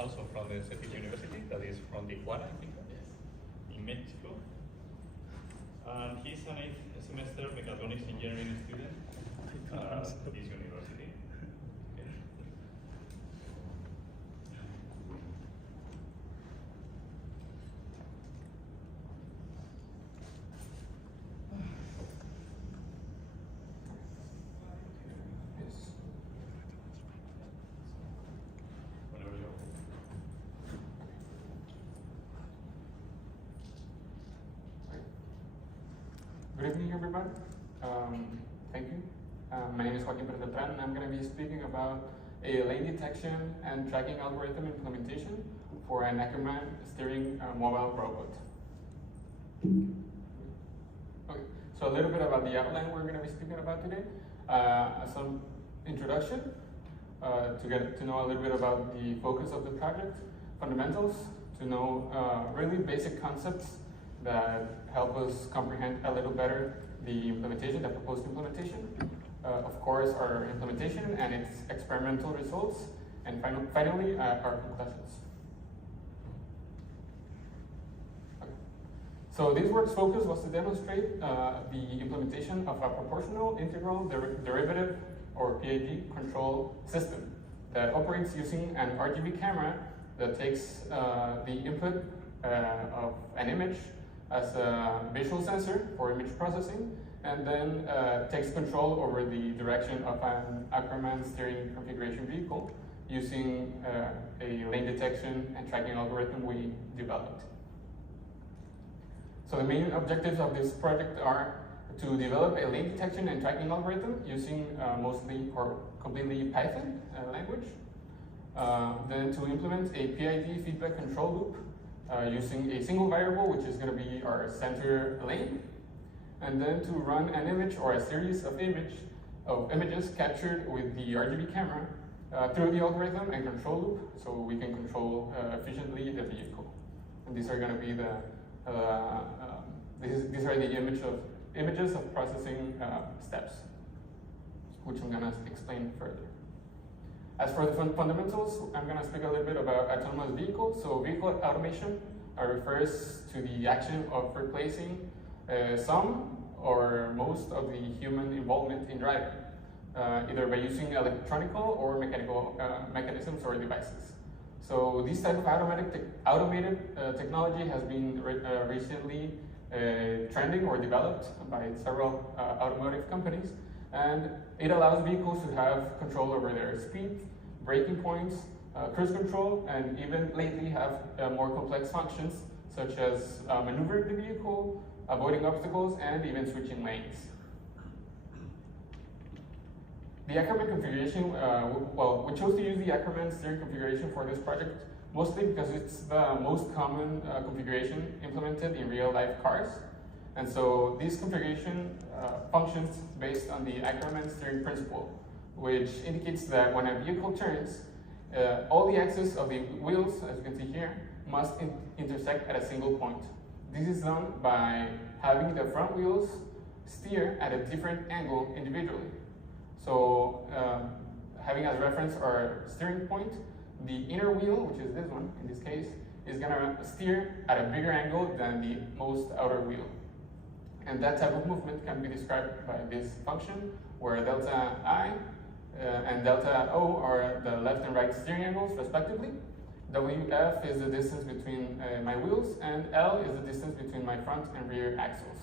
also from the SPIE University, that is from Tijuana, I think, in Mexico. And he's an 8th semester mechatronics engineering student at this university. Okay. Whenever you're ready. Good evening, everybody. Thank you. My name is Joaquin Perez Beltran, and I'm going to be speaking about a lane detection and tracking algorithm implementation for an Ackerman steering mobile robot. Okay, so a little bit about the outline we're going to be speaking about today. Some introduction to get to know a little bit about the focus of the project, fundamentals, to know really basic concepts that help us comprehend a little better the implementation, the proposed implementation. Of course, our implementation and its experimental results, and finally, our conclusions. Okay. So this work's focus was to demonstrate the implementation of a proportional integral derivative or PID control system that operates using an RGB camera that takes the input of an image as a visual sensor for image processing, and then takes control over the direction of an Ackerman steering configuration vehicle using a lane detection and tracking algorithm we developed. So the main objectives of this project are to develop a lane detection and tracking algorithm using mostly or completely Python language, then to implement a PID feedback control loop using a single variable, which is going to be our center lane, and then to run an image or a series of images captured with the RGB camera through the algorithm and control loop, so we can control efficiently the vehicle. And these are going to be these are the images of processing steps, which I'm going to explain further. As for the fundamentals, I'm going to speak a little bit about autonomous vehicles. So vehicle automation refers to the action of replacing some or most of the human involvement in driving, either by using electronical or mechanical mechanisms or devices. So this type of automated technology has been recently trending or developed by several automotive companies, and it allows vehicles to have control over their speed, braking points, cruise control, and even lately have more complex functions such as maneuvering the vehicle, avoiding obstacles, and even switching lanes. The Ackerman configuration, well, we chose to use the Ackerman steering configuration for this project mostly because it's the most common configuration implemented in real-life cars. And so this configuration functions based on the Ackerman steering principle, which indicates that when a vehicle turns, all the axes of the wheels, as you can see here, must intersect at a single point. This is done by having the front wheels steer at a different angle individually. So having as reference our steering point, the inner wheel, which is this one in this case, is going to steer at a bigger angle than the most outer wheel. And that type of movement can be described by this function, where delta I and delta O are the left and right steering angles, respectively. WF is the distance between my wheels, and L is the distance between my front and rear axles.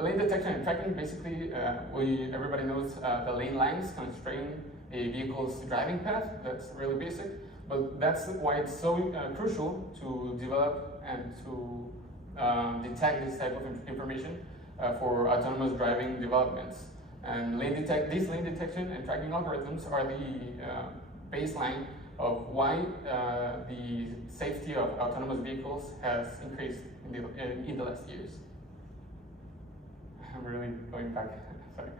Lane detection and tracking, basically, everybody knows the lane lines constrain a vehicle's driving path. That's really basic, but that's why it's so crucial to develop and to detect this type of information for autonomous driving developments. And these lane detection and tracking algorithms are the baseline of why the safety of autonomous vehicles has increased in the last years. I'm really going back, sorry.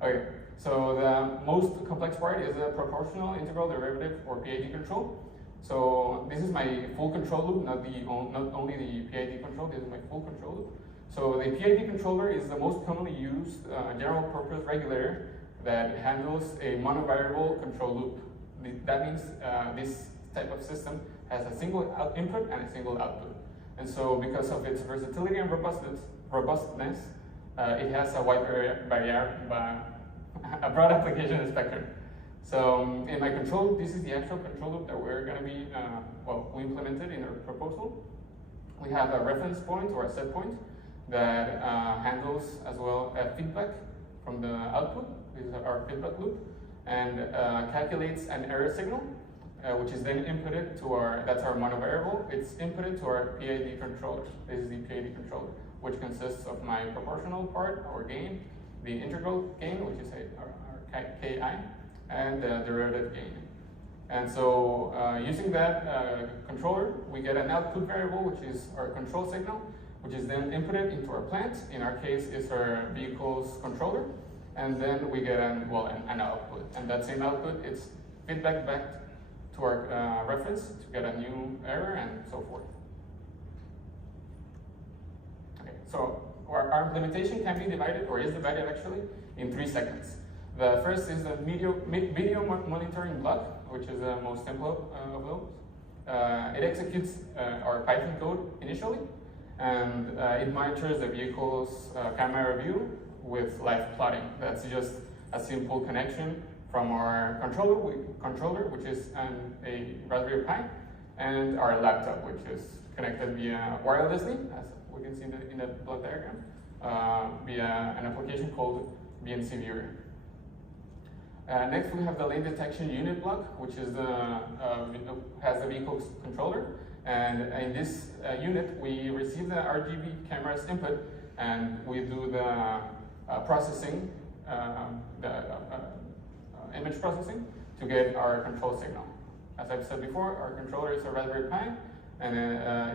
Okay, so the most complex part is a proportional integral derivative or PID control. So this is my full control loop, not only the PID control, this is my full control loop. So the PID controller is the most commonly used general purpose regulator that handles a monovariable control loop. That means this type of system has a single input and a single output. And so because of its versatility and robustness, it has a wide a broad application spectrum. So in my control, this is the actual control loop that we're going to be, we implemented in our proposal. We have a reference point or a set point that handles as well a feedback from the output. This is our feedback loop, and calculates an error signal, which is then inputted to that's our monovariable. It's inputted to our PID controller. This is the PID controller, which consists of my proportional part, or gain, the integral gain, which is our KI, and the derivative gain. And so using that controller, we get an output variable, which is our control signal, which is then inputted into our plant. In our case, it's our vehicle's controller. And then we get an output. And that same output, it's feedback back to our reference to get a new error and so forth. Okay, so our implementation can be divided, or is divided actually, in 3 segments. The first is the video monitoring block, which is the most simple of those. It executes our Python code initially, and it monitors the vehicle's camera view with live plotting. That's just a simple connection from our controller, which is a Raspberry Pi, and our laptop, which is connected via wirelessly, as we can see in the block diagram, via an application called BNC Viewer. Next, we have the lane detection unit block, which is has the vehicle's controller. And in this unit, we receive the RGB camera's input, and we do the processing, image processing, to get our control signal. As I've said before, our controller is a Raspberry Pi, and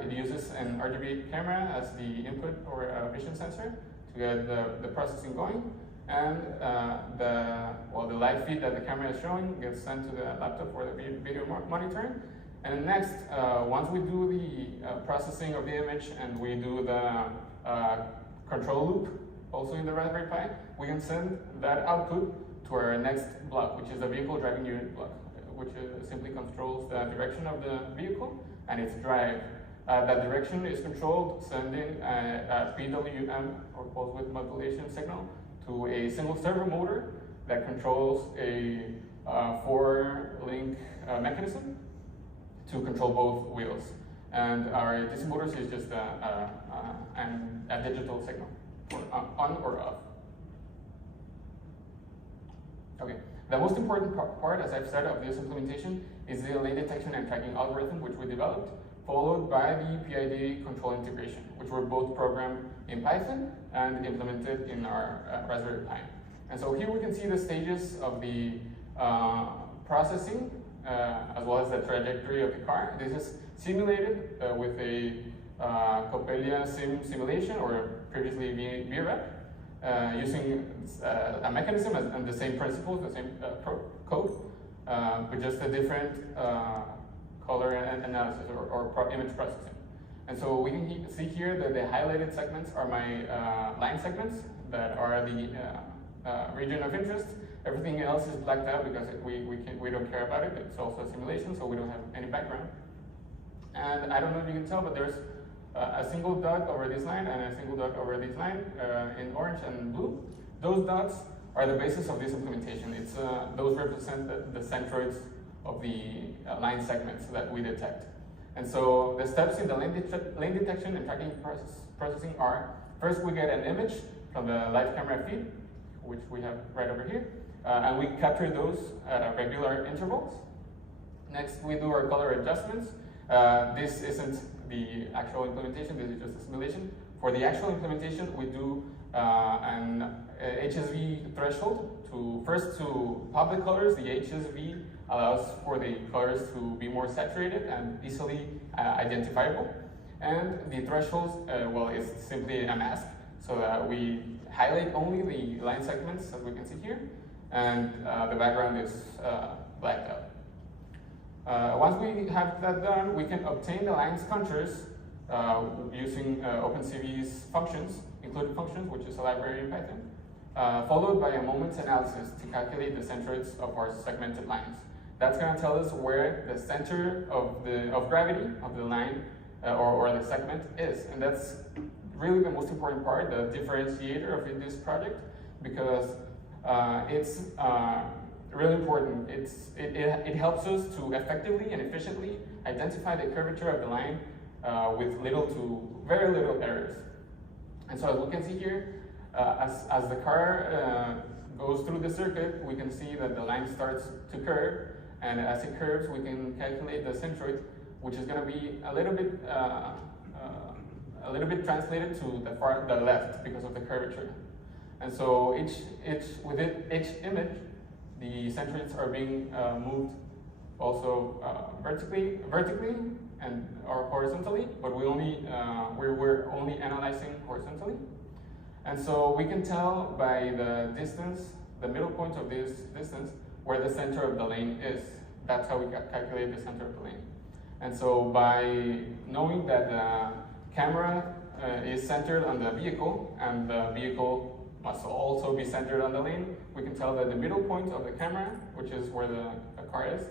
it uses an RGB camera as the input or vision sensor to get the processing going. And the live feed that the camera is showing gets sent to the laptop for the video monitoring. And next, once we do the processing of the image and we do the control loop, also in the Raspberry Pi, we can send that output to our next block, which is the vehicle driving unit block, which simply controls the direction of the vehicle and its drive. That direction is controlled sending a PWM, or pulse width modulation signal, to a single servo motor that controls a 4-link mechanism to control both wheels. And our DC motors is just a digital signal, on or off. Okay, the most important part, as I've said, of this implementation is the lane detection and tracking algorithm, which we developed, followed by the PID control integration, which were both programmed in Python and implemented in our Raspberry Pi. And so here we can see the stages of the processing, as well as the trajectory of the car. This is simulated with a Coppelia simulation, or previously VREP, using a mechanism and the same principles, the same code, but just a different color analysis or image processing. And so we can see here that the highlighted segments are my line segments that are the region of interest. Everything else is blacked out because we don't care about it. It's also a simulation, so we don't have any background. And I don't know if you can tell, but there's a single dot over this line and a single dot over this line in orange and blue. Those dots are the basis of this implementation. It's those represent the centroids of the line segments that we detect. And so the steps in the lane detection and tracking processing are, first we get an image from the live camera feed, which we have right over here, and we capture those at regular intervals. Next, we do our color adjustments. This isn't the actual implementation, this is just a simulation. For the actual implementation, we do an HSV threshold to pop the colors. The HSV allows for the colors to be more saturated and easily identifiable. And the threshold, is simply a mask, so that we highlight only the line segments, as we can see here, and the background is blacked out. Once we have that done, we can obtain the lines contours using OpenCV's functions, included functions, which is a library in Python. followed by a moment's analysis to calculate the centroids of our segmented lines. That's going to tell us where the center of gravity of the line or the segment is, and that's really the most important part, the differentiator of this project, because it's really important. It helps us to effectively and efficiently identify the curvature of the line with little to very little errors. And so as we can see here, as the car goes through the circuit, we can see that the line starts to curve, and as it curves, we can calculate the centroid, which is going to be a little bit translated to the left because of the curvature. And so within each image, the centroids are being moved also vertically and or horizontally, but we're only analyzing horizontally. And so we can tell by the distance, the middle point of this distance, where the center of the lane is. That's how we calculate the center of the lane. And so by knowing that the camera is centered on the vehicle, and the vehicle must also be centered on the lane, we can tell that the middle point of the camera, which is where the car is,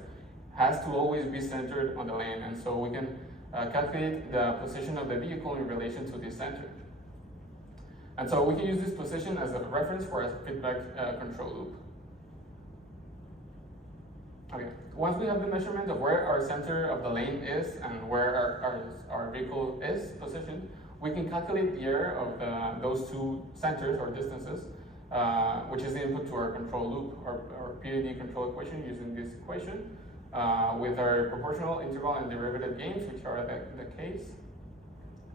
has to always be centered on the lane. And so we can calculate the position of the vehicle in relation to this center. And so we can use this position as a reference for a feedback control loop. Okay, once we have the measurement of where our center of the lane is and where our vehicle is positioned, we can calculate the error of those two centers or distances, which is the input to our control loop, our PID control equation using this equation, with our proportional, integral, and derivative gains, which are the case,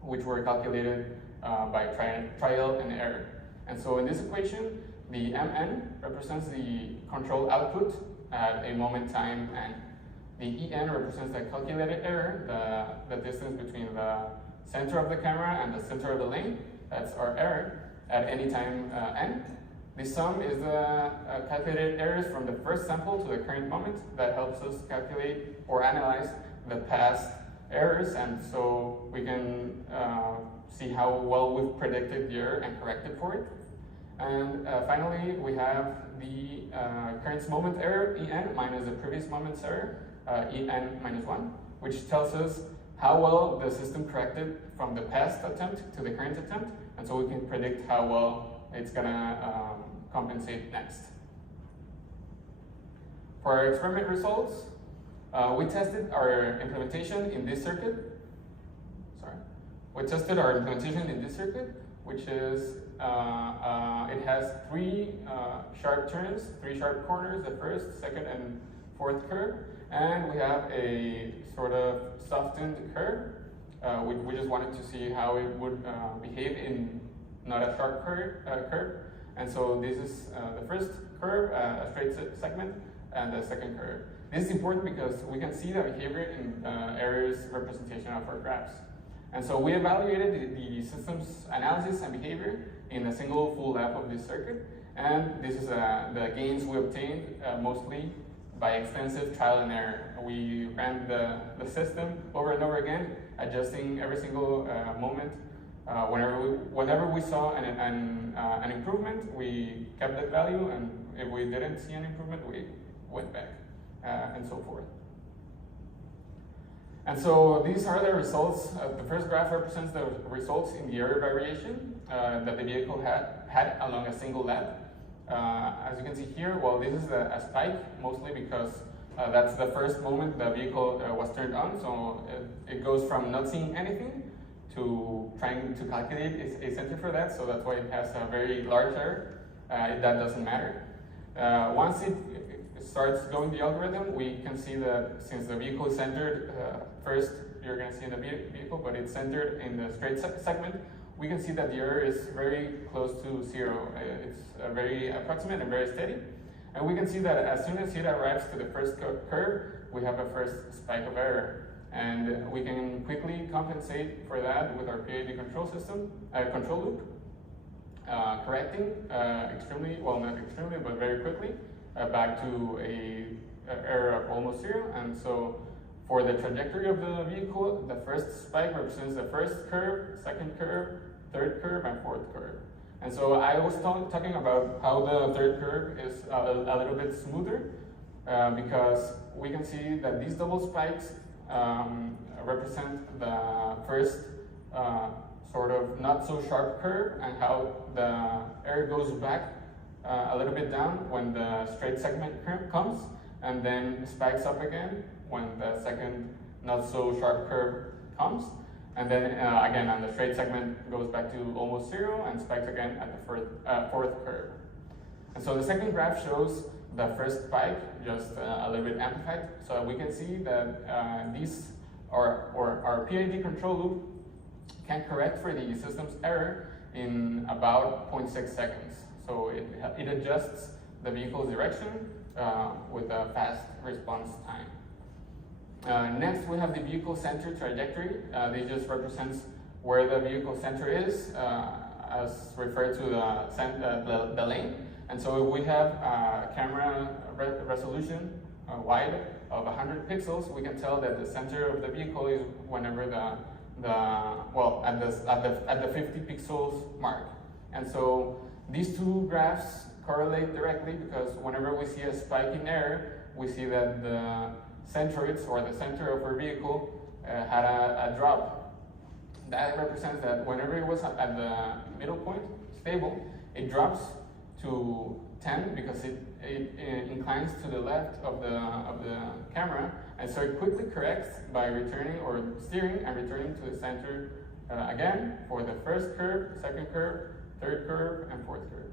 which were calculated by trial and error. And so in this equation, the Mn represents the control output at a moment time, and the En represents the calculated error, the distance between the center of the camera and the center of the lane. That's our error at any time n. The sum is the calculated errors from the first sample to the current moment. That helps us calculate or analyze the past errors, and so we can see how well we've predicted the error and corrected for it. And finally, we have the current moment error, En, minus the previous moment's error, En minus 1, which tells us how well the system corrected from the past attempt to the current attempt, and so we can predict how well it's gonna compensate next. For our experiment results, we tested our implementation in this circuit. Which is, it has three sharp turns, three sharp corners, the first, second, and fourth curve. And we have a sort of softened curve. We just wanted to see how it would behave in not a sharp curve. And so this is the first curve, a straight segment, and the second curve. This is important because we can see the behavior in Air's representation of our graphs. And so we evaluated the system's analysis and behavior in a single full lap of this circuit. And this is the gains we obtained mostly by extensive trial and error. We ran the system over and over again, adjusting every single moment. Whenever we saw an improvement, we kept that value, and if we didn't see an improvement, we went back, and so forth. And so these are the results. The first graph represents the results in the error variation that the vehicle had along a single lap. As you can see here, well, this is a spike, mostly because that's the first moment the vehicle was turned on. So it goes from not seeing anything to trying to calculate a center for that. So that's why it has a very large error. That doesn't matter. Once it starts going the algorithm, we can see that since the vehicle is centered, first you're going to see in the vehicle, but it's centered in the straight segment, we can see that the error is very close to 0. It's very approximate and very steady. And we can see that as soon as it arrives to the first curve, we have a first spike of error. And we can quickly compensate for that with our PID control loop, correcting extremely, well, not extremely, but very quickly, back to a error of almost 0. And so for the trajectory of the vehicle, the first spike represents the first curve, second curve, third curve, and fourth curve. And so I was talking about how the third curve is a little bit smoother because we can see that these double spikes represent the first sort of not so sharp curve, and how the air goes back a little bit down when the straight segment comes, and then spikes up again when the second not so sharp curve comes. And then again, on the straight segment goes back to almost zero and spikes again at the fourth curve. And so the second graph shows the first spike just a little bit amplified. So we can see that these our PID control loop can correct for the system's error in about 0.6 seconds. So it adjusts the vehicle's direction with a fast response time. Next, we have the vehicle center trajectory. This just represents where the vehicle center is, as referred to the lane. And so if we have a camera resolution wide of 100 pixels, we can tell that the center of the vehicle is whenever at the 50 pixels mark. And so these two graphs correlate directly, because whenever we see a spike in error, we see that the centroids, or the center of our vehicle, had a drop. That represents that whenever it was at the middle point, stable, it drops to 10 because it inclines to the left of the camera, and so it quickly corrects by returning or steering and returning to the center again for the first curve, second curve, third curve, and fourth curve.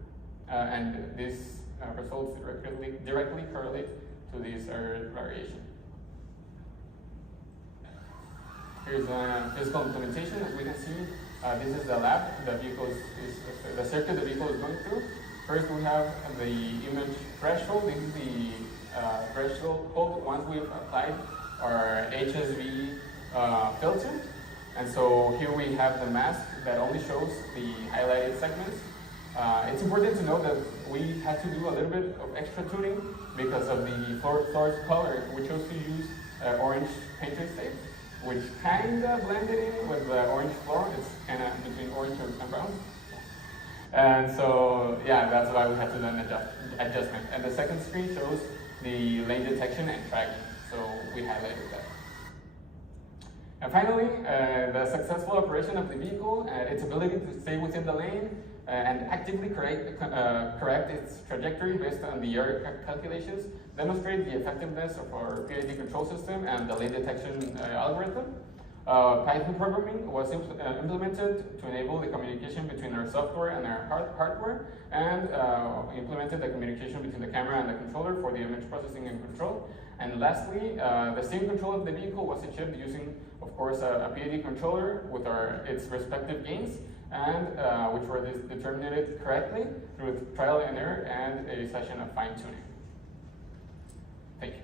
And these results directly correlate to this error variation. Here's a physical implementation. As we can see, this is the lab the circuit the vehicle is going through. First, we have the image threshold. This is the threshold once we've applied our HSV filter. And so here we have the mask that only shows the highlighted segments. It's important to note that we had to do a little bit of extra tuning because of the floor's color. We chose to use orange painter's tape, which kind of blended in with the orange floor. It's kind of between orange and brown. And so, yeah, that's why we had to do an adjustment. And the second screen shows the lane detection and tracking. So we highlighted that. And finally, the successful operation of the vehicle, its ability to stay within the lane and actively correct its trajectory based on the error calculations, demonstrate the effectiveness of our PID control system and the lane detection algorithm. Python programming was implemented to enable the communication between our software and our hardware, and implemented the communication between the camera and the controller for the image processing and control. And lastly, the steering control of the vehicle was achieved using, of course, a PID controller with its respective gains, and which were determined correctly through trial and error and a session of fine-tuning. Thank you.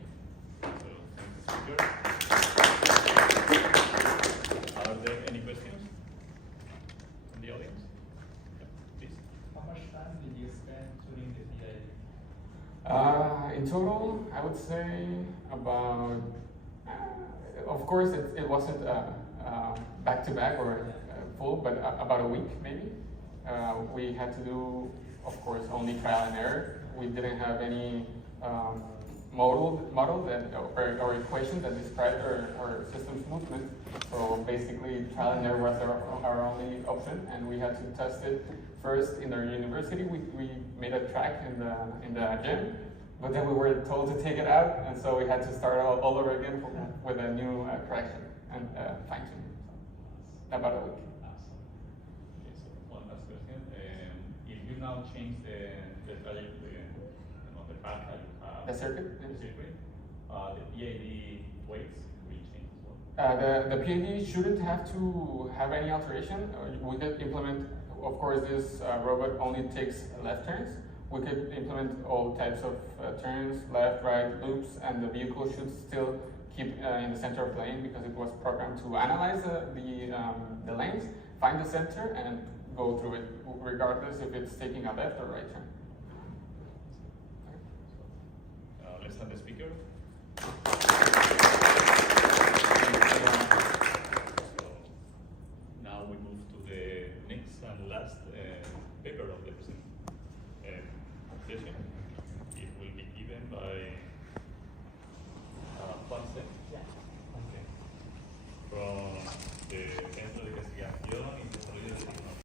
Are there any questions from the audience? Yeah, please. How much time did you spend tuning the PID? In total, I would say about, of course, it wasn't back-to-back or full, but about a week maybe. We had to do, of course, only trial and error. We didn't have any model that or equation that described our system's movement. So basically, trial and error was our only option, and we had to test it first in our university. We made a track in the gym, but then we were told to take it out, and so we had to start all over again with a new correction and fine tuning. So, about a week. Okay, so one last question. If you now change the trajectory of the path that you have, The circuit? The PID weights will change as well. The PID shouldn't have to have any alteration. We could implement, of course, this robot only takes left turns. We could implement all types of turns, left, right, loops, and the vehicle should still keep in the center of the lane because it was programmed to analyze the lanes, find the center, and go through it, regardless if it's taking a left or right turn. Let's have the speaker.